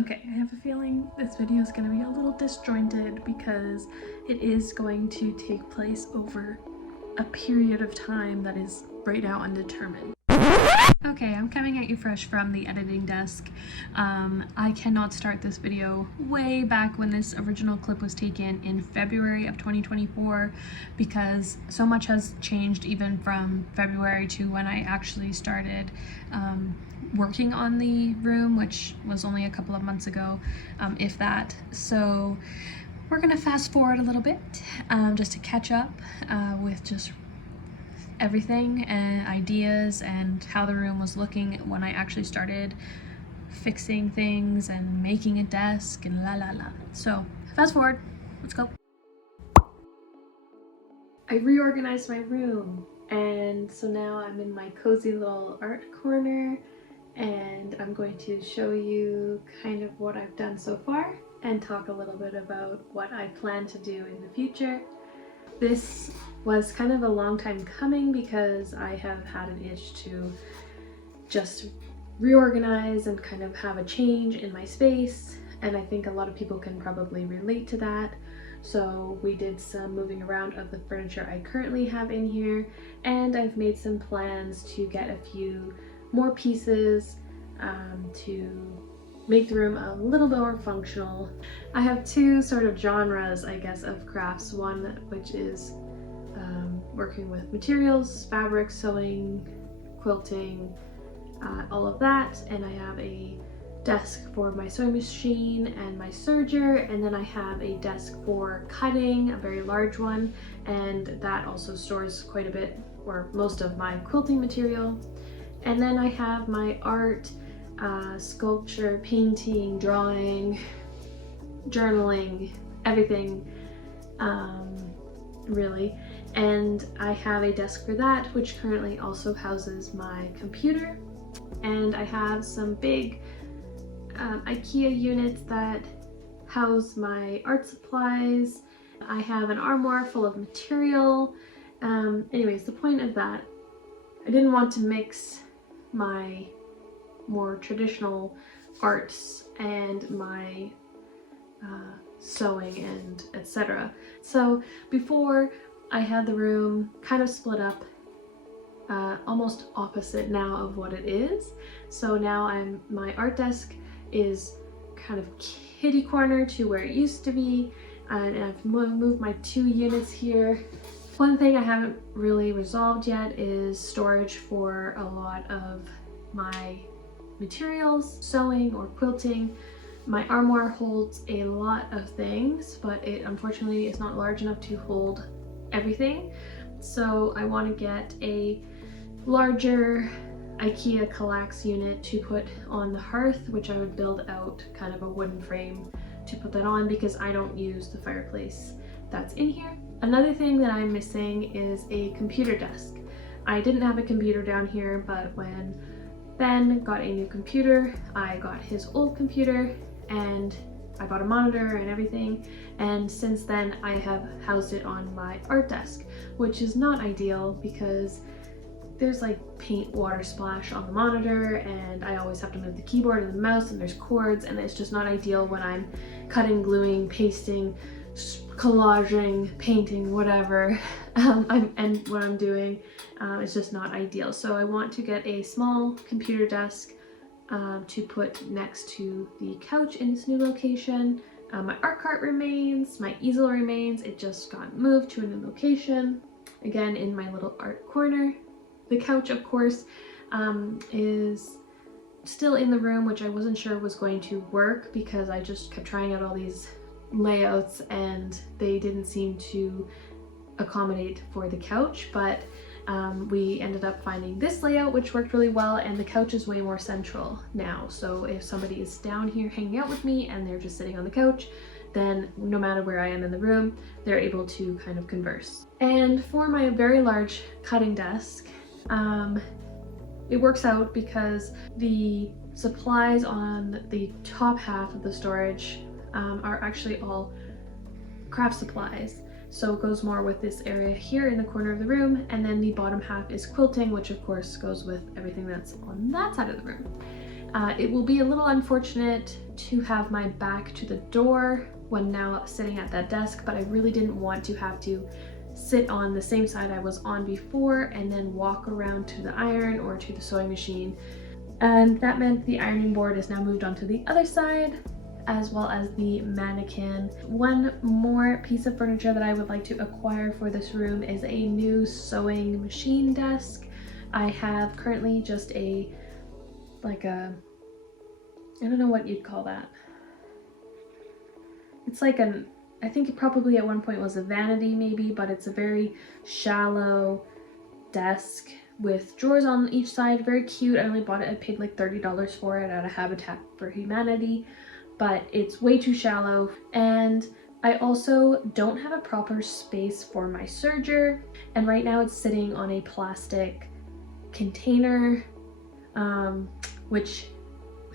Okay, I have a feeling this video is going to be a little disjointed because it is going to take place over a period of time that is right now undetermined. Okay, I'm coming at you fresh from the editing desk. I cannot start this video way back when this original clip was taken in February of 2024 because so much has changed even from February to when I actually started working on the room, which was only a couple of months ago, if that. So we're gonna fast forward a little bit just to catch up with just everything and ideas and how the room was looking when I actually started fixing things and making a desk and la la la. So fast forward, let's go. I reorganized my room and so now I'm in my cozy little art corner and I'm going to show you kind of what I've done so far and talk a little bit about what I plan to do in the future. This was kind of a long time coming because I have had an itch to just reorganize and kind of have a change in my space, and I think a lot of people can probably relate to that. So we did some moving around of the furniture I currently have in here, and I've made some plans to get a few more pieces to make the room a little more functional. I have two sort of genres, I guess, of crafts. One which is working with materials, fabric, sewing, quilting, all of that, and I have a desk for my sewing machine and my serger, and then I have a desk for cutting, a very large one, and that also stores quite a bit, or most of my quilting material. And then I have my art, sculpture, painting, drawing, journaling, everything really. And I have a desk for that, which currently also houses my computer. And I have some big IKEA units that house my art supplies. I have an armoire full of material. Anyways, the point of that, I didn't want to mix my more traditional arts and my sewing and etc. So before I had the room kind of split up almost opposite now of what it is. So now my art desk is kind of kitty corner to where it used to be, and I've moved my two units here. One thing I haven't really resolved yet is storage for a lot of my materials, sewing or quilting. My armoire holds a lot of things, but it unfortunately is not large enough to hold everything. So I want to get a larger IKEA Kallax unit to put on the hearth, which I would build out kind of a wooden frame to put that on because I don't use the fireplace that's in here. Another thing that I'm missing is a computer desk. I didn't have a computer down here, but when Ben got a new computer, I got his old computer and I bought a monitor and everything, and since then I have housed it on my art desk, which is not ideal because there's like paint water splash on the monitor and I always have to move the keyboard and the mouse and there's cords, and it's just not ideal when I'm cutting, gluing, pasting, collaging, painting, whatever, and what I'm doing. It's just not ideal. So I want to get a small computer desk to put next to the couch in this new location. My art cart remains, my easel remains, it just got moved to a new location, again in my little art corner. The couch, of course, is still in the room, which I wasn't sure was going to work because I just kept trying out all these layouts and they didn't seem to accommodate for the couch, but we ended up finding this layout which worked really well, and the couch is way more central now. So if somebody is down here hanging out with me and they're just sitting on the couch, then no matter where I am in the room, they're able to kind of converse. And for my very large cutting desk, it works out because the supplies on the top half of the storage are actually all craft supplies. So it goes more with this area here in the corner of the room, and then the bottom half is quilting, which of course goes with everything that's on that side of the room. It will be a little unfortunate to have my back to the door when now sitting at that desk, but I really didn't want to have to sit on the same side I was on before and then walk around to the iron or to the sewing machine. And that meant the ironing board is now moved onto the other side, as well as the mannequin. One more piece of furniture that I would like to acquire for this room is a new sewing machine desk. I have currently just I don't know what you'd call that. It's like I think it probably at one point was a vanity maybe, but it's a very shallow desk with drawers on each side. Very cute. I only bought it, I paid like $30 for it at a Habitat for Humanity, but it's way too shallow. And I also don't have a proper space for my serger, and right now it's sitting on a plastic container, which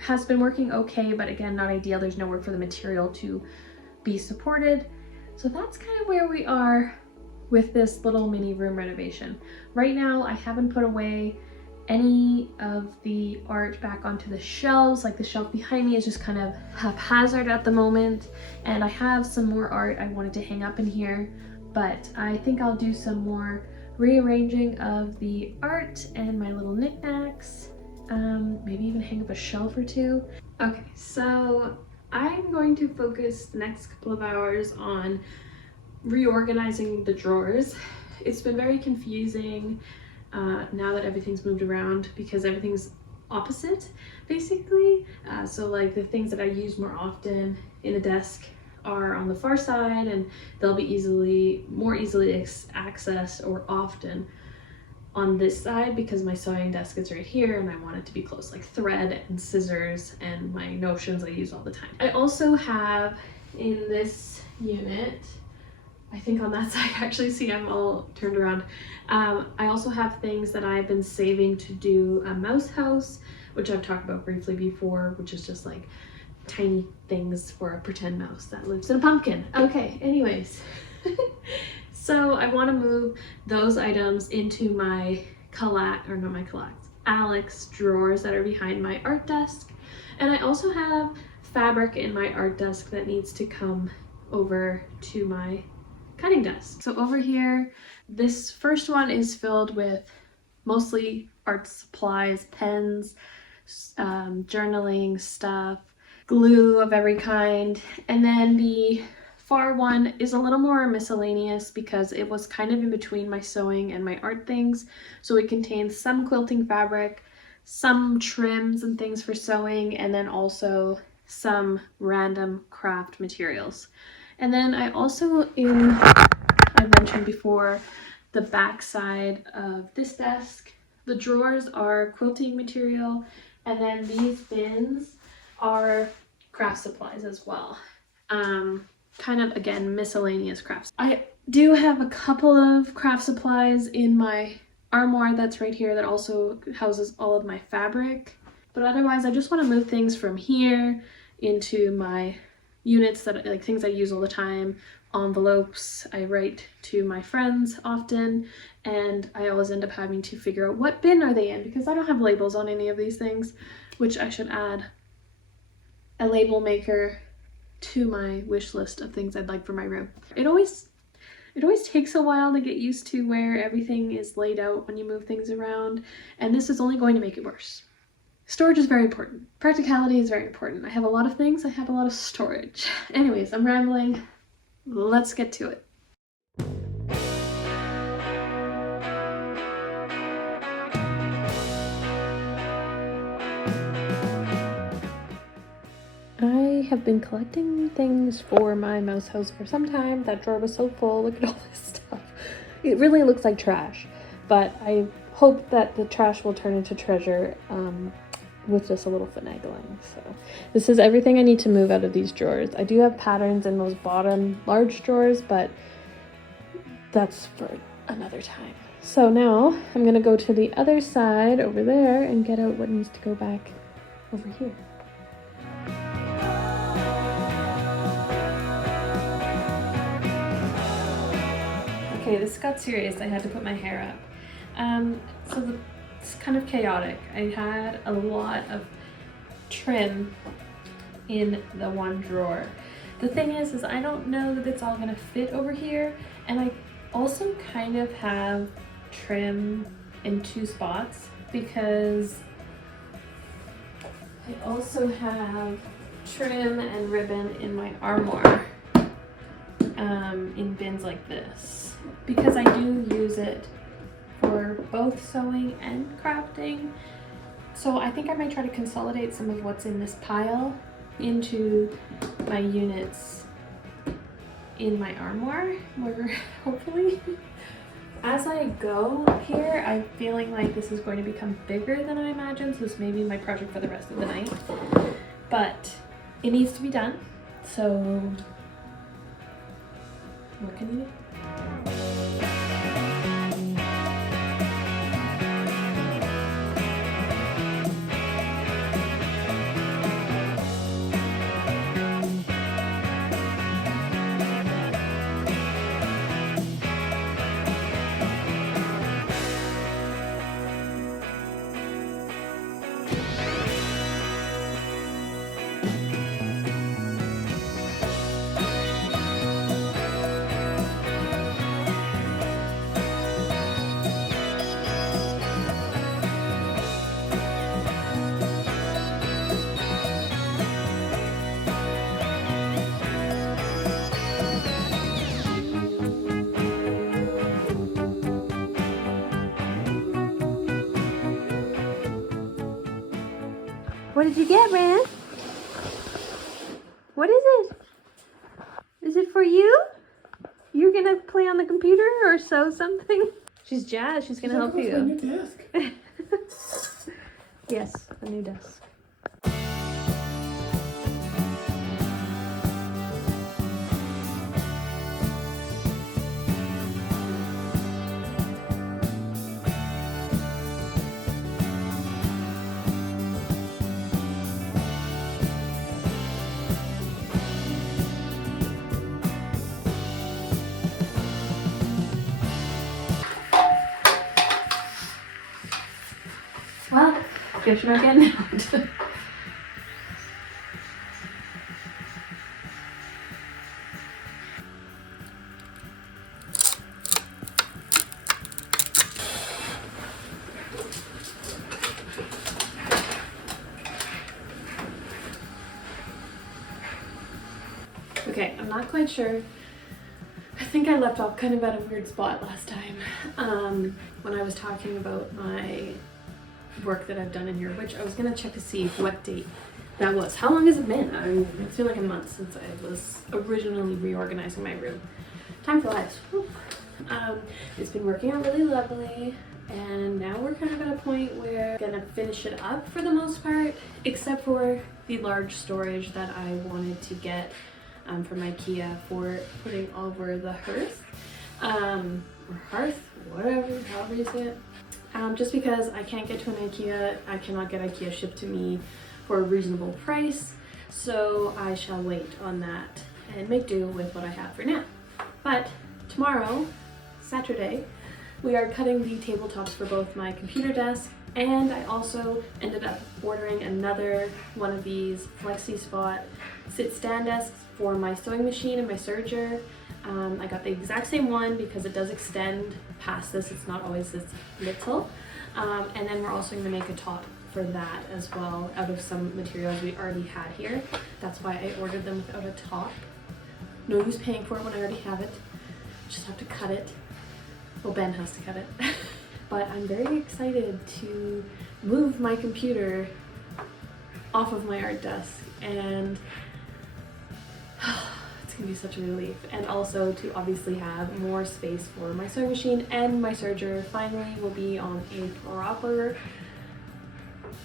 has been working okay, but again, not ideal. There's nowhere for the material to be supported. So that's kind of where we are with this little mini room renovation. Right now, I haven't put away any of the art back onto the shelves. Like the shelf behind me is just kind of haphazard at the moment, and I have some more art I wanted to hang up in here, but I think I'll do some more rearranging of the art and my little knickknacks. Maybe even hang up a shelf or two. Okay, so I'm going to focus the next couple of hours on reorganizing the drawers. It's been very confusing now that everything's moved around because everything's opposite basically. So like the things that I use more often in the desk are on the far side, and they'll be more easily accessed or often on this side because my sewing desk is right here and I want it to be close, like thread and scissors and my notions I use all the time. I also have in this unit, I think on that side, actually, see I'm all turned around. I also have things that I've been saving to do a mouse house, which I've talked about briefly before, which is just like tiny things for a pretend mouse that lives in a pumpkin. Okay, anyways. So I want to move those items into my Alex drawers that are behind my art desk. And I also have fabric in my art desk that needs to come over to my cutting desk. So over here, this first one is filled with mostly art supplies, pens, journaling stuff, glue of every kind. And then the far one is a little more miscellaneous because it was kind of in between my sewing and my art things. So it contains some quilting fabric, some trims and things for sewing, and then also some random craft materials. And then I also, I mentioned before, the back side of this desk, the drawers are quilting material, and then these bins are craft supplies as well. Kind of, again, miscellaneous crafts. I do have a couple of craft supplies in my armoire that's right here that also houses all of my fabric. But otherwise, I just want to move things from here into my units that like things I use all the time, envelopes I write to my friends often, and I always end up having to figure out what bin are they in because I don't have labels on any of these things, which I should add a label maker to my wish list of things I'd like for my room. It always takes a while to get used to where everything is laid out when you move things around, and this is only going to make it worse. Storage is very important. Practicality is very important. I have a lot of things, I have a lot of storage. Anyways, I'm rambling. Let's get to it. I have been collecting things for my mouse house for some time. That drawer was so full. Look at all this stuff. It really looks like trash, but I hope that the trash will turn into treasure with just a little finagling. So this is everything I need to move out of these drawers. I do have patterns in those bottom large drawers, but that's for another time. So now I'm gonna go to the other side over there and get out what needs to go back over here. Okay, this got serious. I had to put my hair up. It's kind of chaotic. I had a lot of trim in the one drawer. The thing is I don't know that it's all gonna fit over here, and I also kind of have trim in 2 spots because I also have trim and ribbon in my armoire in bins like this, because I do use it for both sewing and crafting. So I think I might try to consolidate some of what's in this pile into my units in my armoire, where hopefully as I go here, I'm feeling like this is going to become bigger than I imagined, so this may be my project for the rest of the night. But it needs to be done, so what can you do? What did you get, Ran? What is it? Is it for you? You're gonna play on the computer or sew something? She's jazzed. She's gonna help you. My new desk. Yes, a new desk. Well, guess you're not getting out. Okay, I'm not quite sure. I think I left off kind of at a weird spot last time when I was talking about my work that I've done in here, which I was gonna check to see what date that was. How long has it been? I mean, it's been like a month since I was originally reorganizing my room. Time flies. It's been working out really lovely, and now we're kind of at a point where I'm gonna finish it up for the most part, except for the large storage that I wanted to get from IKEA for putting over the hearth, or hearth, whatever, however you say it. Just because I can't get to an IKEA, I cannot get IKEA shipped to me for a reasonable price, so I shall wait on that and make do with what I have for now. But tomorrow, Saturday, we are cutting the tabletops for both my computer desk, and I also ended up ordering another one of these Flexi Spot sit-stand desks for my sewing machine and my serger. I got the exact same one because it does extend past this. It's not always this little. And then we're also going to make a top for that as well out of some materials we already had here. That's why I ordered them without a top. No use paying for it when I already have it. Just have to cut it. Well, Ben has to cut it. But I'm very excited to move my computer off of my art desk, and it's gonna be such a relief. And also to obviously have more space for my sewing machine, and my serger finally will be on a proper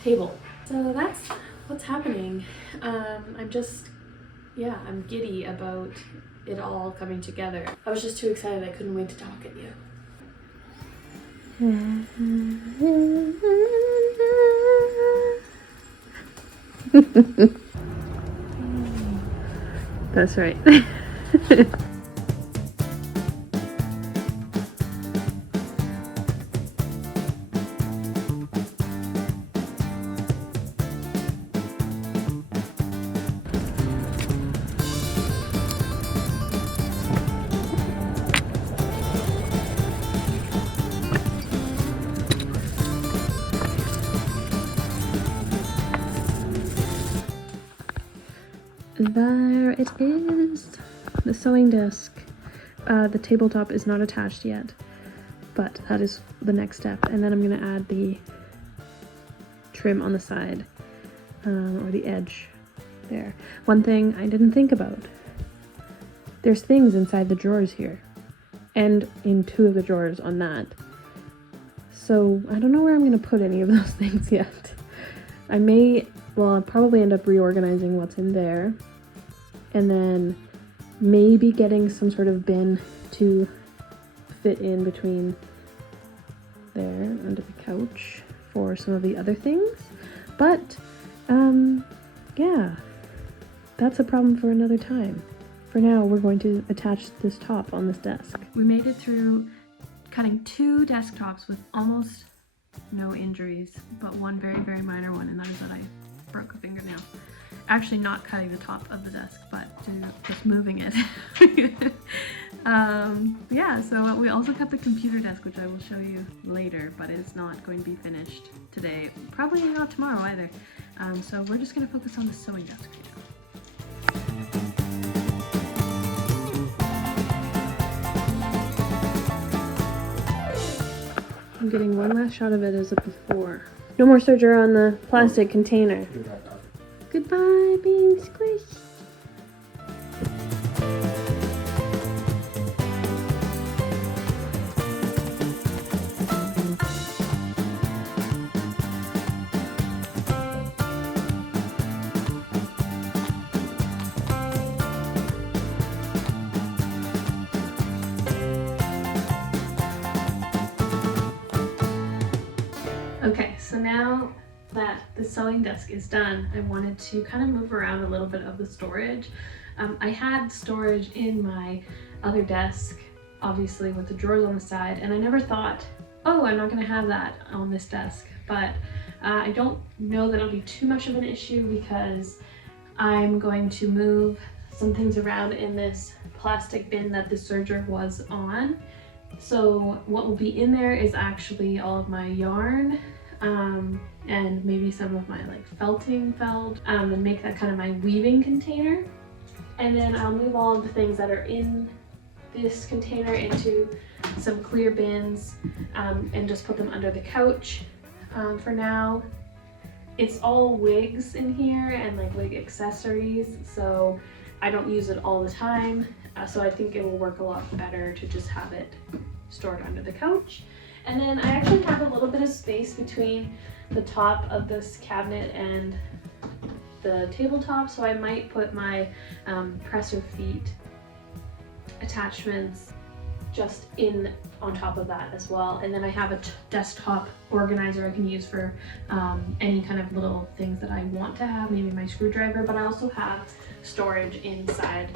table. So that's what's happening. I'm giddy about it all coming together. I was just too excited, I couldn't wait to talk at you. That's right. there it is. The sewing desk. The tabletop is not attached yet, but that is the next step. And then I'm going to add the trim on the side, or the edge there. One thing I didn't think about. There's things inside the drawers here, and in 2 of the drawers on that. So I don't know where I'm going to put any of those things yet. I'll probably end up reorganizing what's in there, and then maybe getting some sort of bin to fit in between there under the couch for some of the other things. But yeah, that's a problem for another time. For now, we're going to attach this top on this desk. We made it through cutting 2 desktops with almost no injuries, but one very, very minor one, and that is that I broke a fingernail. Actually not cutting the top of the desk, but just moving it. Yeah, so we also cut the computer desk, which I will show you later, but it's not going to be finished today. Probably not tomorrow either. So we're just going to focus on the sewing desk for now. I'm getting one last shot of it as a before. No more serger on the plastic container. Goodbye, being squished. Okay, so now that the sewing desk is done, I wanted to kind of move around a little bit of the storage. I had storage in my other desk, obviously with the drawers on the side, and I never thought, oh, I'm not going to have that on this desk. But I don't know that it'll be too much of an issue because I'm going to move some things around in this plastic bin that the serger was on. So what will be in there is actually all of my yarn, and maybe some of my like felting felt, and make that kind of my weaving container. And then I'll move all of the things that are in this container into some clear bins, and just put them under the couch. For now, it's all wigs in here and like wig accessories, so I don't use it all the time. So I think it will work a lot better to just have it stored under the couch. And then I actually have a little bit of space between the top of this cabinet and the tabletop, so I might put my presser feet attachments just in on top of that as well. And then I have a desktop organizer I can use for any kind of little things that I want to have, maybe my screwdriver, but I also have storage inside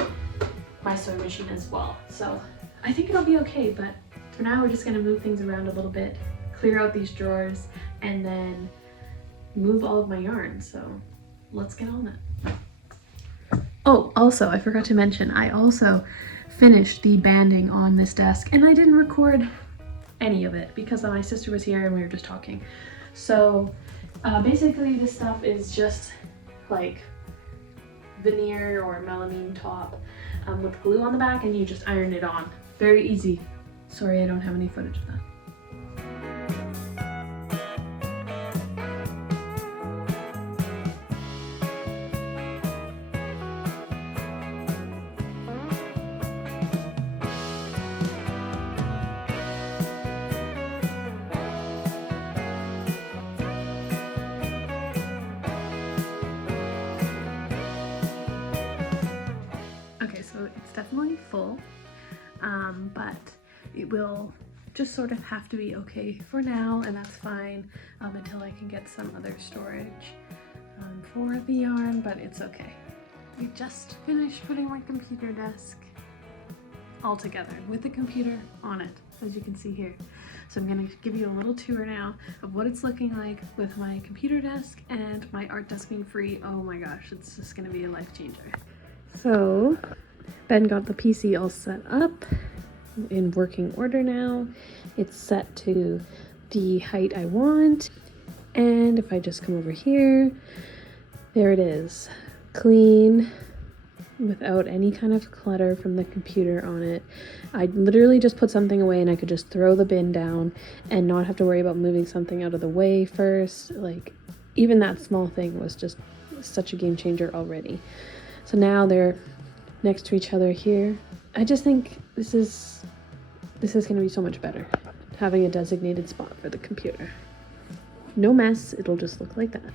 my sewing machine as well. So I think it'll be okay, but for now we're just going to move things around a little bit, clear out these drawers, and then move all of my yarn. So let's get on that. Oh, also I forgot to mention, I also finished the banding on this desk, and I didn't record any of it because my sister was here and we were just talking. So basically this stuff is just like veneer or melamine top with glue on the back, and you just iron it on. Very easy. Sorry I don't have any footage of that. Okay, so it's definitely full, but it will just sort of have to be okay for now, and that's fine until I can get some other storage for the yarn, but it's okay. We just finished putting my computer desk all together with the computer on it, as you can see here. So I'm going to give you a little tour now of what it's looking like with my computer desk and my art desk being free. Oh my gosh, it's just going to be a life changer. So Ben got the PC all set up in working order now. It's set to the height I want, and if I just come over here, there it is, clean, without any kind of clutter from the computer on it. I literally just put something away and I could just throw the bin down and not have to worry about moving something out of the way first. Like, even that small thing was just such a game changer already. So now they're next to each other here. I just think this is going to be so much better, having a designated spot for the computer. No mess, it'll just look like that.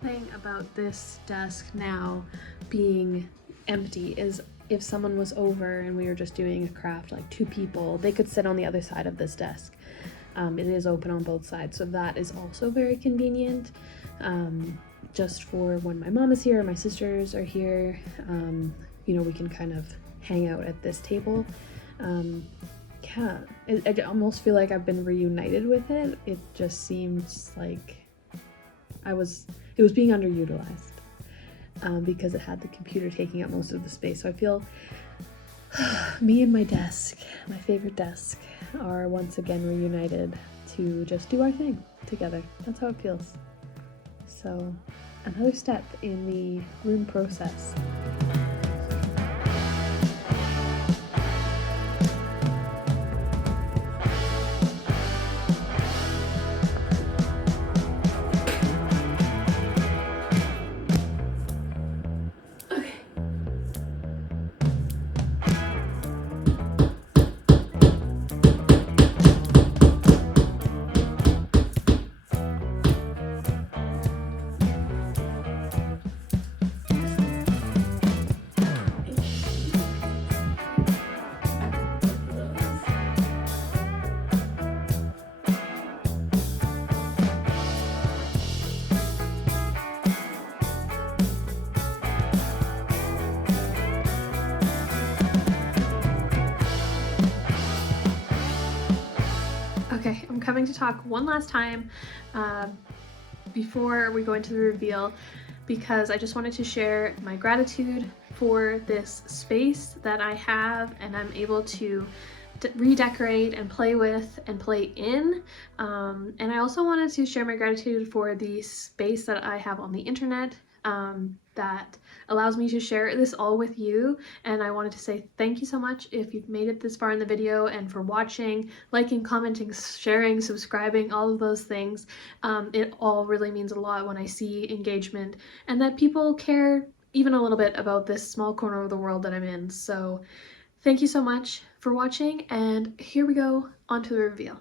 The thing about this desk now being empty is if someone was over and we were just doing a craft, like 2 people, they could sit on the other side of this desk. It is open on both sides, so that is also very convenient. Just for when my mom is here or my sisters are here, you know, we can kind of hang out at this table. Yeah, I almost feel like I've been reunited with it. It just seems like it was being underutilized because it had the computer taking up most of the space. So I feel me and my desk, my favorite desk, are once again reunited to just do our thing together. That's how it feels. So another step in the room process. Okay, I'm coming to talk one last time before we go into the reveal, because I just wanted to share my gratitude for this space that I have and I'm able to redecorate and play with and play in. And I also wanted to share my gratitude for the space that I have on the internet that allows me to share this all with you. And I wanted to say thank you so much if you've made it this far in the video, and for watching, liking, commenting, sharing, subscribing, all of those things. It all really means a lot when I see engagement and that people care even a little bit about this small corner of the world that I'm in. So thank you so much for watching, and here we go on to the reveal.